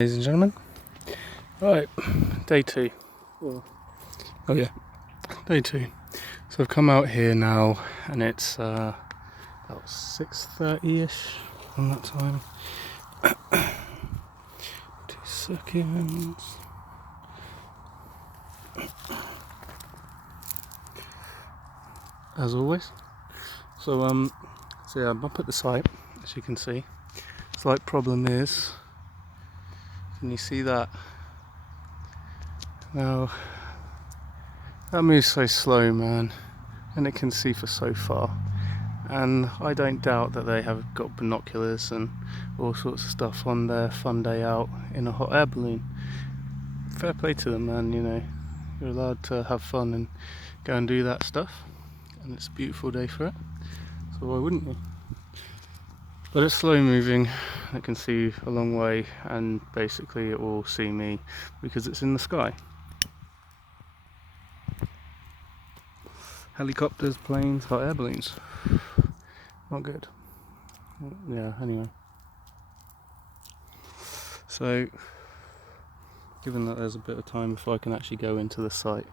Ladies and gentlemen, right, day 2. Oh yeah, day 2. So I've come out here now, and it's about 6:30ish on that time. 2 seconds. As always. So yeah, I'm up at the site, as you can see. Slight problem is, can you see that? Now, that moves so slow, man, and it can see for so far. And I don't doubt that they have got binoculars and all sorts of stuff on their fun day out in a hot air balloon. Fair play to them, man, you know. You're allowed to have fun and go and do that stuff. And it's a beautiful day for it. So why wouldn't you? But it's slow moving. It can see a long way, and basically it will see me because it's in the sky. Helicopters, planes, hot air balloons. Not good. Yeah, anyway. So, given that there's a bit of time before I can actually go into the site,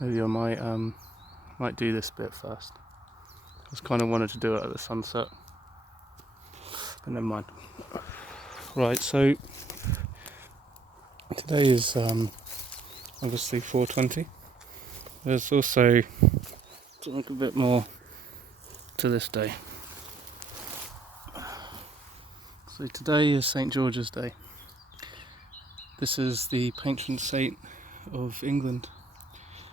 maybe I might do this bit first. I just kind of wanted to do it at the sunset, but never mind. Right, so today is obviously 4:20. There's also something a bit more to this day. So today is St. George's Day. This is the patron saint of England.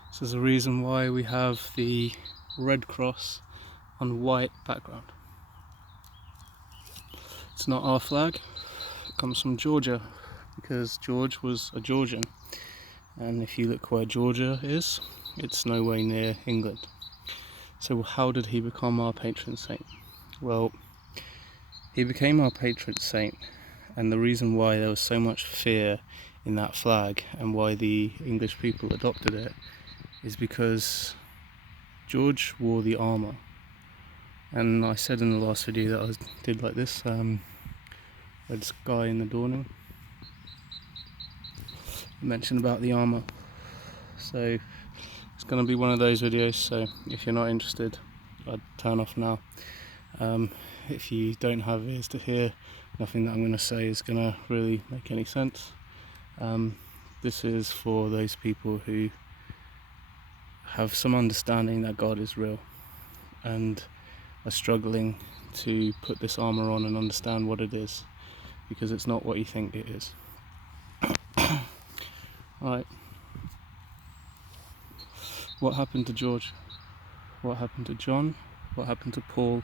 This is the reason why we have the red cross on white background. It's not our flag. It comes from Georgia, because George was a Georgian, and if you look where Georgia is, it's nowhere near England. So how did he become our patron saint? Well, he became our patron saint, and the reason why there was so much fear in that flag and why the English people adopted it is because George wore the armour. And I said in the last video that I did like this, red sky in the dawning. I mentioned about the armour. So it's going to be one of those videos, so if you're not interested, I'd turn off now. If you don't have ears to hear, nothing that I'm going to say is going to really make any sense. This is for those people who have some understanding that God is real and are struggling to put this armour on and understand what it is, because it's not what you think it is. Right. What happened to George? What happened to John? What happened to Paul?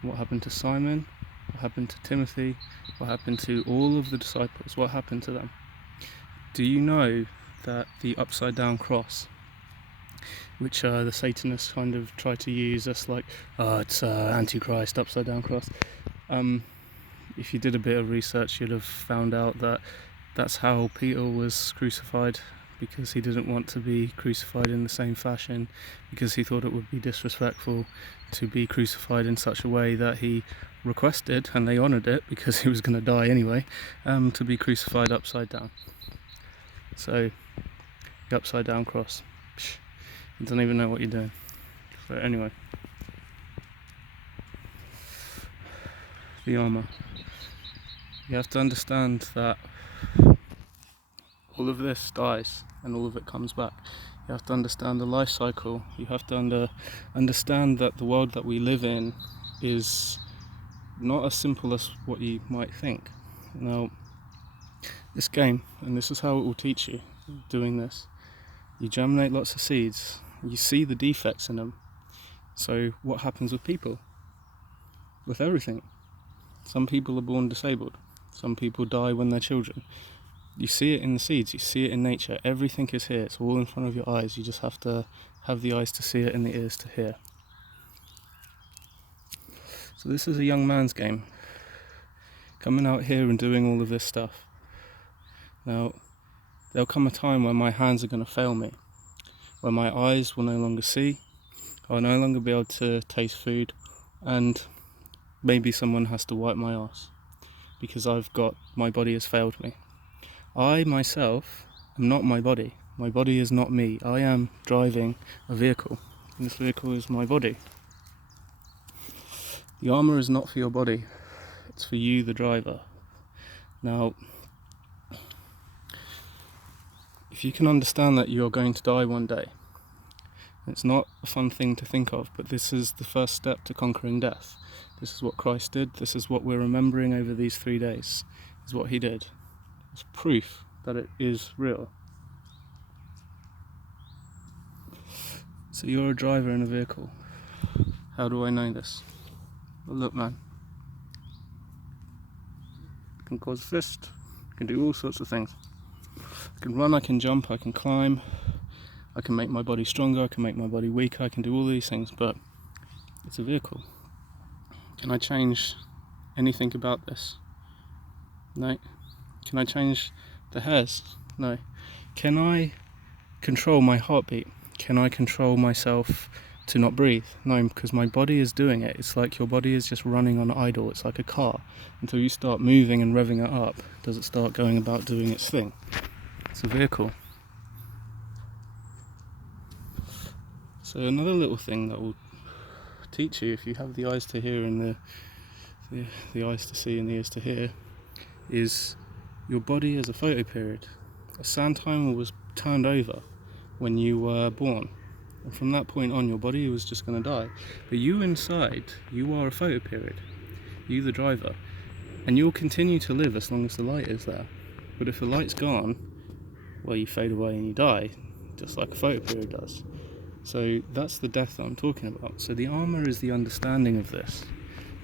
What happened to Simon? What happened to Timothy? What happened to all of the disciples? What happened to them? Do you know that the upside down cross, which the Satanists kind of try to use as like, it's Antichrist, upside down cross. If you did a bit of research, you'd have found out that that's how Peter was crucified, because he didn't want to be crucified in the same fashion, because he thought it would be disrespectful to be crucified in such a way that he requested, and they honoured it because he was going to die anyway, to be crucified upside down. So, the upside down cross. You don't even know what you're doing. But anyway, the armour. You have to understand that all of this dies and all of it comes back. You have to understand the life cycle. You have to understand that the world that we live in is not as simple as what you might think. Now, this game, and this is how it will teach you doing this, you germinate lots of seeds, you see the defects in them. So what happens with people? With everything. Some people are born disabled. Some people die when they're children. You see it in the seeds, you see it in nature. Everything is here, it's all in front of your eyes. You just have to have the eyes to see it and the ears to hear. So this is a young man's game. Coming out here and doing all of this stuff. Now, there'll come a time when my hands are going to fail me, when my eyes will no longer see, I'll no longer be able to taste food, and maybe someone has to wipe my ass because my body has failed me. I myself am not my body. My body is not me. I am driving a vehicle. And this vehicle is my body. The armour is not for your body. It's for you, the driver. Now, if you can understand that you're going to die one day, it's not a fun thing to think of, but this is the first step to conquering death. This is what Christ did. This is what we're remembering over these 3 days. This is what he did. It's proof that it is real. So you're a driver in a vehicle. How do I know this? Well, look, man. I can cause a fist. I can do all sorts of things. I can run, I can jump, I can climb. I can make my body stronger, I can make my body weaker, I can do all these things, but it's a vehicle. Can I change anything about this? No. Can I change the hairs? No. Can I control my heartbeat? Can I control myself to not breathe? No, because my body is doing it. It's like your body is just running on idle. It's like a car. Until you start moving and revving it up, does it start going about doing its thing. It's a vehicle. So another little thing that will teach you, if you have the eyes to hear and the eyes to see and the ears to hear, is your body is a photo period. A sand timer was turned over when you were born, and from that point on your body was just going to die. But you inside, you are a photo period, you the driver, and you'll continue to live as long as the light is there. But if the light's gone, well, you fade away and you die, just like a photo period does. So that's the death that I'm talking about. So the armour is the understanding of this.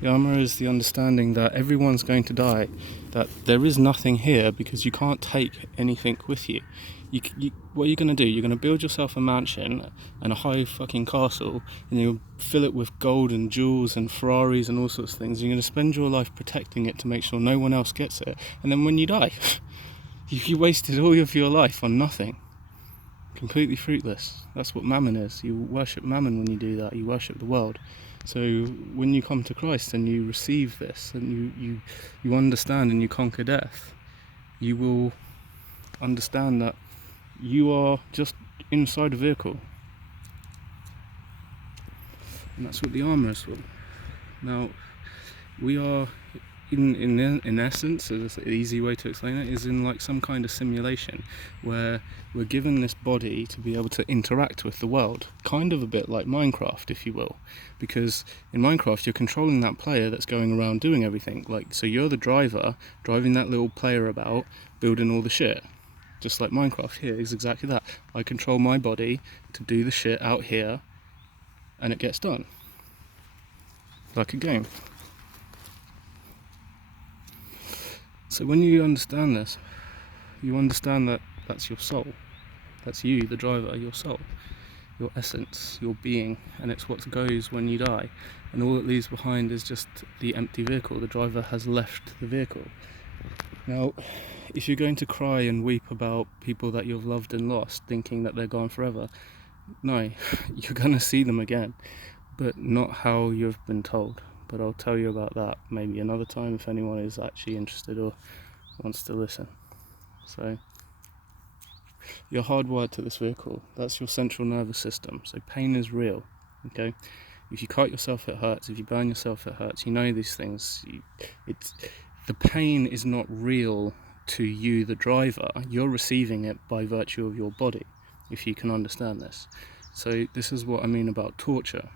The armour is the understanding that everyone's going to die, that there is nothing here because you can't take anything with you. What are you going to do? You're going to build yourself a mansion and a high fucking castle, and you'll fill it with gold and jewels and Ferraris and all sorts of things. You're going to spend your life protecting it to make sure no one else gets it. And then when you die, you wasted all of your life on nothing. Completely fruitless. That's what mammon is. You worship mammon when you do that. You worship the world. So when you come to Christ and you receive this and you understand and you conquer death, you will understand that you are just inside a vehicle. And that's what the armour is for. Now, we are in essence, as an easy way to explain it, is in like some kind of simulation where we're given this body to be able to interact with the world, kind of a bit like Minecraft, if you will, because in Minecraft you're controlling that player that's going around doing everything. Like, so you're the driver driving that little player about, building all the shit. Just like Minecraft here is exactly that. I control my body to do the shit out here, and it gets done like a game. So when you understand this, you understand that that's your soul. That's you, the driver, your soul, your essence, your being, and it's what goes when you die. And all it leaves behind is just the empty vehicle. The driver has left the vehicle. Now, if you're going to cry and weep about people that you've loved and lost, thinking that they're gone forever, no, you're going to see them again, but not how you've been told. But I'll tell you about that maybe another time if anyone is actually interested or wants to listen. So, you're hardwired to this vehicle. That's your central nervous system. So pain is real, okay? If you cut yourself, it hurts. If you burn yourself, it hurts. You know these things. The pain is not real to you, the driver. You're receiving it by virtue of your body, if you can understand this. So this is what I mean about torture.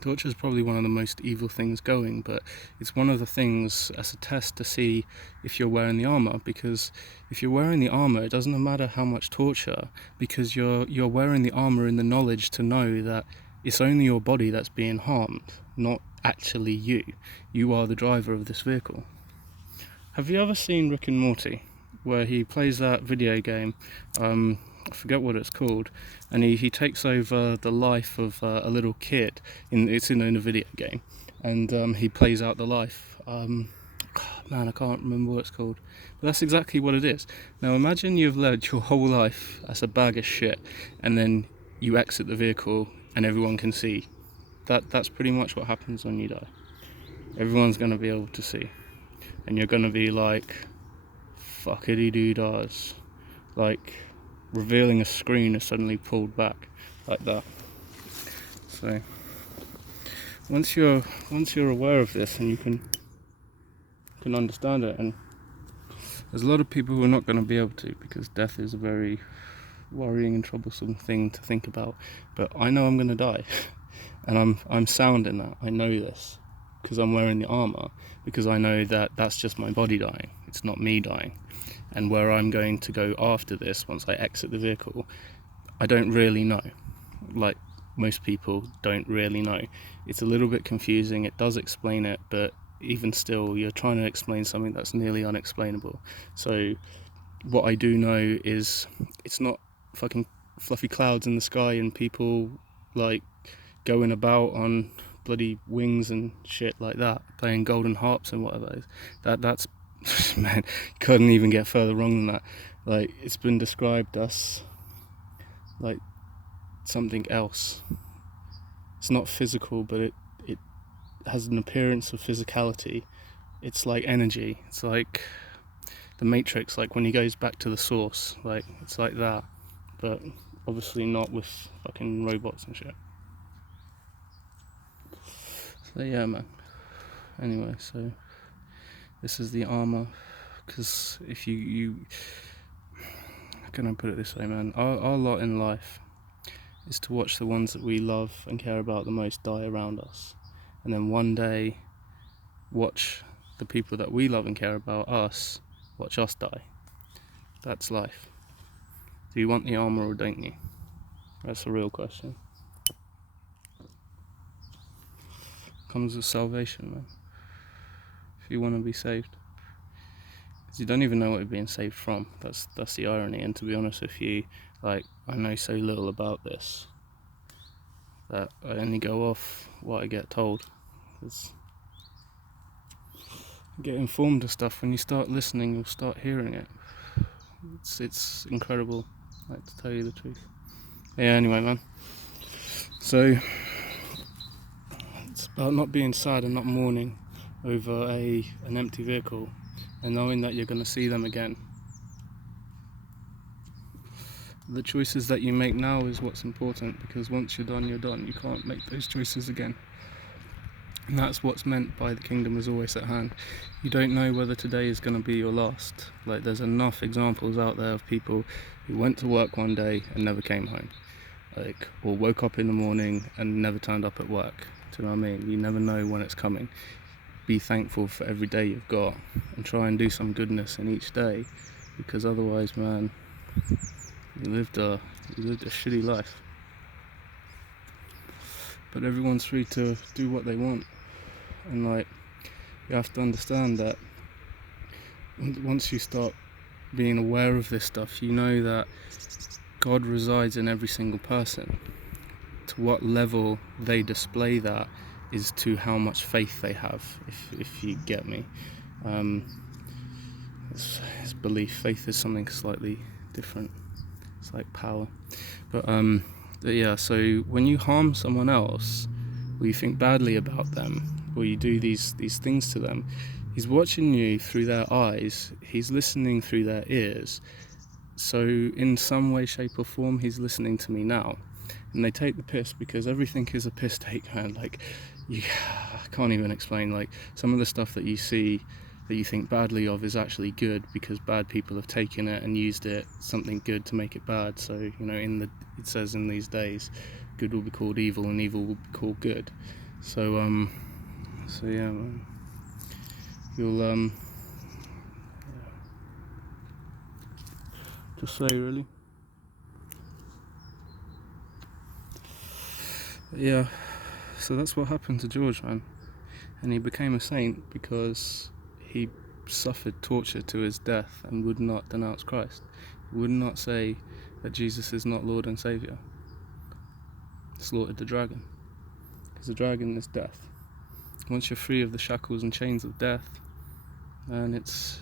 Torture is probably one of the most evil things going, but it's one of the things as a test to see if you're wearing the armour, because if you're wearing the armour, it doesn't matter how much torture, because you're wearing the armour in the knowledge to know that it's only your body that's being harmed, not actually you. You are the driver of this vehicle. Have you ever seen Rick and Morty, where he plays that video game, I forget what it's called, and he takes over the life of a little kid, it's in a video game, and he plays out the life, man, I can't remember what it's called, but that's exactly what it is. Now imagine you've led your whole life as a bag of shit, and then you exit the vehicle and everyone can see. That's pretty much what happens when you die. Everyone's going to be able to see, and you're going to be like, fuckity-doo-dahs, like revealing a screen is suddenly pulled back like that. So once you're aware of this and you can understand it, and there's a lot of people who are not going to be able to, because death is a very worrying and troublesome thing to think about. But I know I'm going to die, and I'm sound in that. I know this because I'm wearing the armor, because I know that that's just my body dying. It's not me dying. And where I'm going to go after this, once I exit the vehicle, I don't really know. Like most people don't really know. It's a little bit confusing. It does explain it, but even still, you're trying to explain something that's nearly unexplainable. So what I do know is it's not fucking fluffy clouds in the sky and people like going about on bloody wings and shit like that, playing golden harps and whatever. That's man, you couldn't even get further wrong than that. Like, it's been described as like something else. It's not physical, but it has an appearance of physicality. It's like energy. It's like the Matrix, like when he goes back to the source. Like, it's like that, but obviously not with fucking robots and shit. So yeah, man. Anyway, so this is the armor, because if you how can I put it this way, man? Our lot in life is to watch the ones that we love and care about the most die around us, and then one day watch the people that we love and care about us watch us die. That's life. Do you want the armor or don't you? That's the real question. Comes with salvation, man. If you want to be saved, because you don't even know what you're being saved from. That's the irony. And to be honest with you, like, I know so little about this that I only go off what I get told. Because you get informed of stuff. When you start listening, you'll start hearing it. It's incredible, like, to tell you the truth. Yeah, anyway, man. So it's about not being sad and not mourning over an empty vehicle, and knowing that you're going to see them again. The choices that you make now is what's important, because once you're done, you're done. You can't make those choices again. And that's what's meant by the kingdom is always at hand. You don't know whether today is going to be your last. Like, there's enough examples out there of people who went to work one day and never came home. Like, or woke up in the morning and never turned up at work. Do you know what I mean? You never know when it's coming. Be thankful for every day you've got, and try and do some goodness in each day, because otherwise, man, you lived a shitty life. But everyone's free to do what they want, and like, you have to understand that once you start being aware of this stuff, you know that God resides in every single person. To what level they display that is to how much faith they have, if you get me. It's belief. Faith is something slightly different. It's like power. But yeah, so when you harm someone else, or you think badly about them, or you do these things to them, he's watching you through their eyes, he's listening through their ears. So in some way, shape or form, he's listening to me now. And they take the piss, because everything is a piss take, man. Like, I can't even explain. Like, some of the stuff that you see that you think badly of is actually good, because bad people have taken it and used it, something good, to make it bad. So, you know, it says in these days, good will be called evil and evil will be called good. So yeah, man. You'll just say, really. Yeah, so that's what happened to George, man. And he became a saint because he suffered torture to his death and would not denounce Christ. He would not say that Jesus is not Lord and Saviour. Slaughtered the dragon, because the dragon is death. Once you're free of the shackles and chains of death, and it's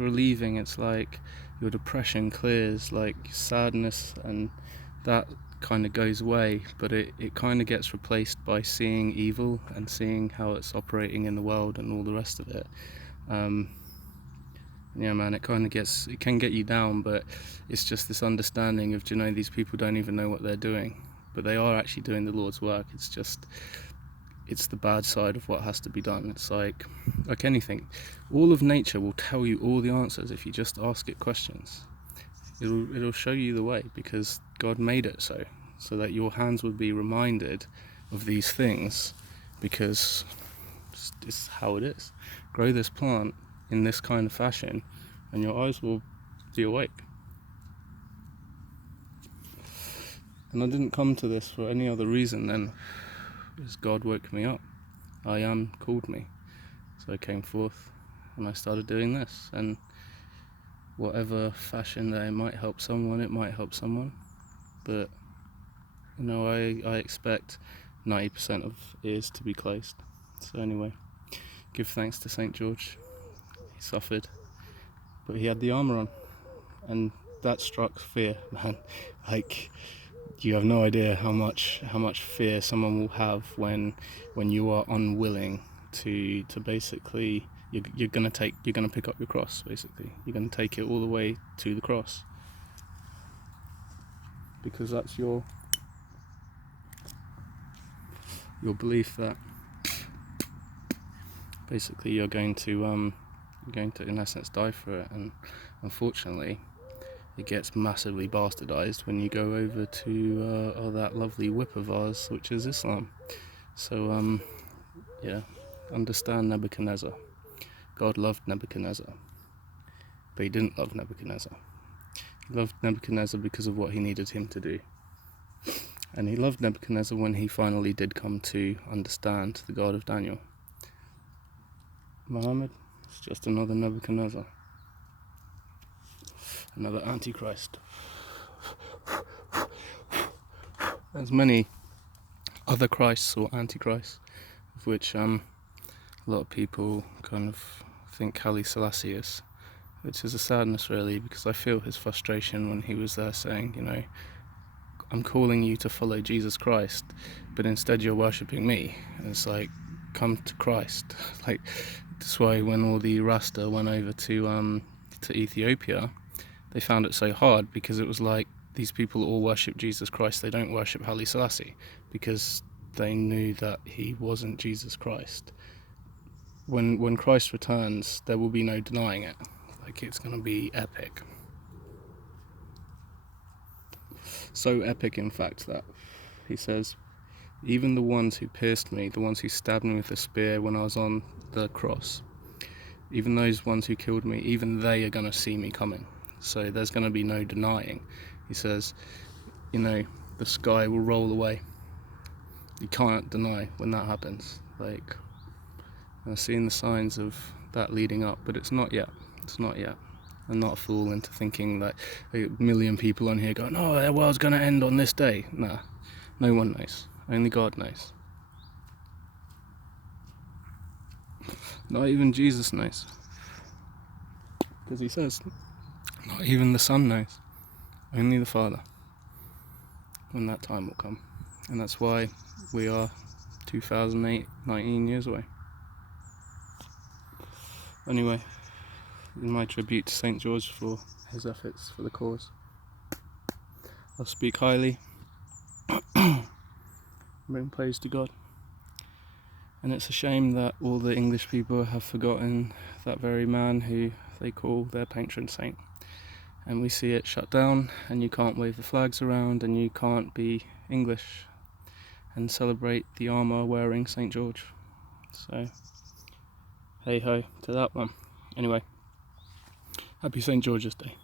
relieving. It's like your depression clears, like sadness, and that kind of goes away, but it kind of gets replaced by seeing evil and seeing how it's operating in the world and all the rest of it. And Yeah, man, it can get you down, but it's just this understanding of, these people don't even know what they're doing, but they are actually doing the Lord's work. It's the bad side of what has to be done. It's like anything. All of nature will tell you all the answers if you just ask it questions. It'll show you the way, because God made it so that your hands would be reminded of these things, because it's how it is. Grow this plant in this kind of fashion and your eyes will be awake. And I didn't come to this for any other reason than because God woke me up. I am called me. So I came forth and I started doing this, and whatever fashion that it might help someone, it might help someone. But I expect 90% of ears to be closed. So anyway, give thanks to St. George. He suffered, but he had the armour on, and that struck fear, man. Like, you have no idea how much fear someone will have when you are unwilling to basically, you're gonna pick up your cross. Basically, you're gonna take it all the way to the cross, because that's your belief that basically you're going to in essence die for it. And unfortunately it gets massively bastardized when you go over to that lovely whip of ours, which is Islam. So yeah, understand Nebuchadnezzar. God loved Nebuchadnezzar, but he didn't love Nebuchadnezzar. He loved Nebuchadnezzar because of what he needed him to do. And he loved Nebuchadnezzar when he finally did come to understand the God of Daniel. Muhammad is just another Nebuchadnezzar, another Antichrist. There's many other Christs or Antichrists, of which a lot of people kind of think Haile Selassie is, which is a sadness really, because I feel his frustration when he was there saying, I'm calling you to follow Jesus Christ, but instead you're worshipping me. And it's like, come to Christ. Like, that's why when all the Rasta went over to Ethiopia, they found it so hard, because it was like, these people all worship Jesus Christ, they don't worship Haile Selassie, because they knew that he wasn't Jesus Christ. When Christ returns, there will be no denying it. Like, it's going to be epic. So epic, in fact, that he says, even the ones who pierced me, the ones who stabbed me with a spear when I was on the cross, even those ones who killed me, even they are going to see me coming. So there's going to be no denying. He says, the sky will roll away. You can't deny when that happens. Like, I'm seeing the signs of that leading up, but it's not yet. It's not yet. I'm not a fool into thinking that a million people on here going, oh, the world's going to end on this day. Nah, no one knows. Only God knows. Not even Jesus knows. Because he says, not even the Son knows. Only the Father. When that time will come. And that's why we are 19 years away. Anyway, in my tribute to St. George for his efforts for the cause, I'll speak highly, bring praise to God. And it's a shame that all the English people have forgotten that very man who they call their patron saint. And we see it shut down, and you can't wave the flags around, and you can't be English and celebrate the armour wearing St. George. So, hey ho to that one. Anyway, happy St. George's Day.